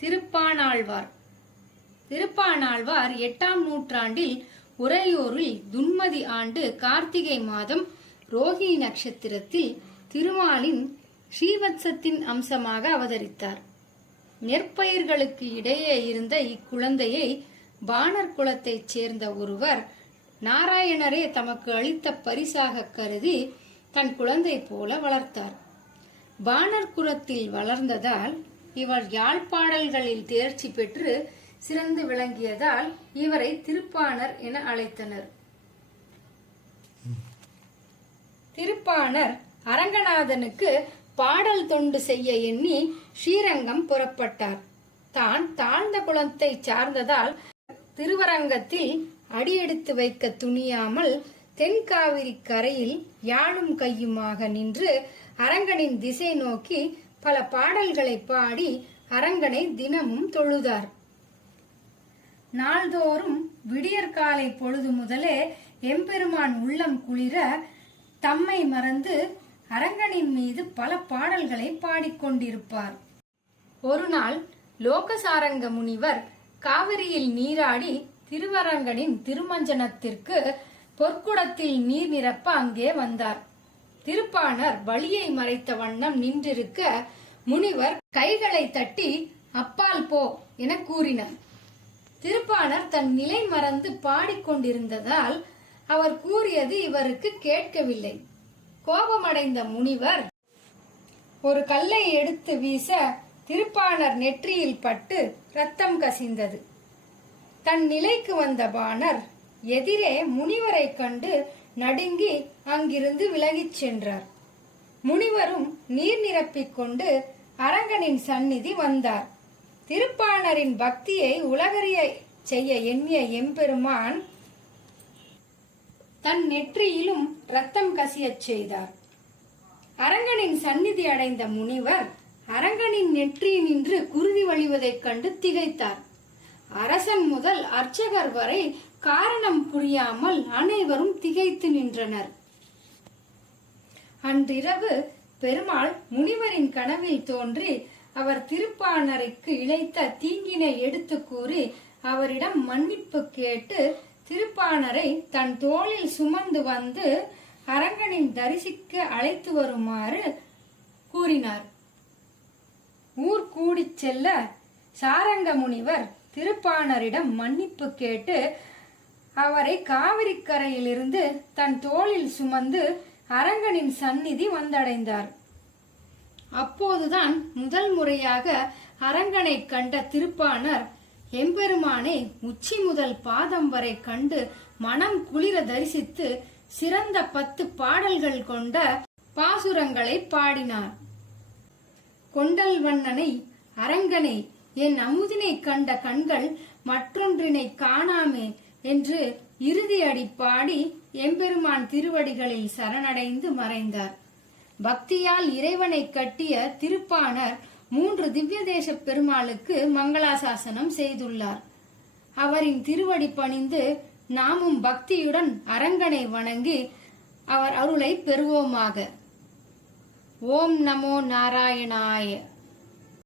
திருப்பானாழ்வார். திருப்பானாழ்வார் எட்டாம் நூற்றாண்டில் உறையூரில் துன்மதி ஆண்டு கார்த்திகை மாதம் ரோஹிணி நட்சத்திரத்தில் திருமாலின் ஸ்ரீவத்சத்தின் அம்சமாக அவதரித்தார். நெற்பயிர்களுக்கு இடையே இருந்த இக்குழந்தையை பாணர் குலத்தைச் சேர்ந்த ஒருவர் நாராயணரே தமக்கு அளித்த பரிசாக கருதி தன் குழந்தை போல வளர்த்தார். பாணர் குலத்தில் வளர்ந்ததால் இவர் யாழ்ப்பாடல்களில் தேர்ச்சி பெற்று சிறந்து விளங்கியதால் இவரை திருப்பாணர் என அழைத்தனர். திருப்பாணர் அரங்கநாதனுக்கு பாடல் தொண்டு செய்ய எண்ணி ஸ்ரீரங்கம் புறப்பட்டார். தான் தாழ்ந்த குலத்தை சார்ந்ததால் திருவரங்கத்தில் அடியெடுத்து வைக்க துணியாமல் தென்காவிரி கரையில் யாழும் கையுமாக நின்று அரங்கனின் திசை நோக்கி பல பாடல்களை பாடி அரங்கனை தினமும் தொழுதார். நாள்தோறும் விடியற்காலை பொழுது முதலே எம்பெருமான் உள்ளம் குளிர தம்மை மறந்து அரங்கனின் மீது பல பாடல்களை பாடிக்கொண்டிருப்பார் ஒரு நாள் லோகசாரங்க முனிவர் காவிரியில் நீராடி திருவரங்கனின் திருமஞ்சனத்திற்கு பொற்குடத்தில் நீர் நிரப்ப அங்கே வந்தார். திருப்பாணர் வழியை மறைத்த வண்ணம் நின்றிருக்க முனிவர் கைகளை தட்டி அப்பால் போ என கூறினார். திருப்பாணர் தன் நிலை மறந்து பாடிக்கொண்டிருந்ததால் அவர் கூறியது இவருக்கு கேட்கவில்லை. கோபமடைந்த முனிவர் ஒரு கல்லை எடுத்து வீச திருப்பாணர் நெற்றியில் பட்டு ரத்தம் கசிந்தது. தன் நிலைக்கு வந்த பாணர் எதிரே முனிவரை கண்டு நடுங்கி அங்கிருந்து விலகிச் சென்றார். முனிவரும் நீர் நிரப்பிக் கொண்டு அரங்கனின் சந்நிதி வந்தார். திருப்பாணரின் பக்தியை உலகறிய செய்ய எண்ணிய எம்பெருமான் தன் நெற்றியிலும் ரத்தம் கசியச் செய்தார். அரங்கனின் சந்நிதி அடைந்த முனிவர் அரங்கனின் நெற்றியினின்று குருதி வழிவதைக் கண்டு திகைத்தார். அரசன் முதல் அர்ச்சகர் வரை காரணம் புரியாமல் அனைவரும் திகைத்து நின்றனர். அன்றிரவு பெருமாள் முனிவரின் கனவில் தோன்றி அவர் திருப்பாணருக்கு இழைத்த தீங்கினை எடுத்து கூறி அவரிடம் மன்னிப்பு கேட்டு திருப்பாணரை தன் தோளில் சுமந்து வந்து அரங்கனின் தரிசிக்க அழைத்து வருமாறு கூறினார். ஊர் கூடிச் செல்ல சாரங்க முனிவர் திருப்பாணரிடம் மன்னிப்பு கேட்டு அவரை காவிரிக்கரையிலிருந்து தன் தோளில் சுமந்து அரங்கனின் சந்நிதி வந்தடைந்தார். அப்போதுதான் முதல் முறையாக அரங்கனை கண்ட திருப்பாணர் எம்பெருமானை உச்சி முதல் பாதம் வரை கண்டு மனம் குளிர தரிசித்து சிறந்த பத்து பாடல்கள் கொண்ட பாசுரங்களை பாடினார். கொண்டல் வண்ணனை அரங்கனை என் அமுதினை கண்ட கண்கள் மற்றொன்றினை காணாமே என்று இறுதி அடிப்பாடி பாடி எம்பெருமான் திருவடிகளில் சரணடைந்து மறைந்தார். பக்தியால் இறைவனை கட்டிய திருப்பாணர் மூன்று திவ்ய தேச பெருமாளுக்கு மங்களாசாசனம் செய்துள்ளார். அவரின் திருவடி பணிந்து நாமும் பக்தியுடன் அரங்கனை வணங்கி அவர் அருளை பெறுவோமாக. ஓம் நமோ நாராயணாய.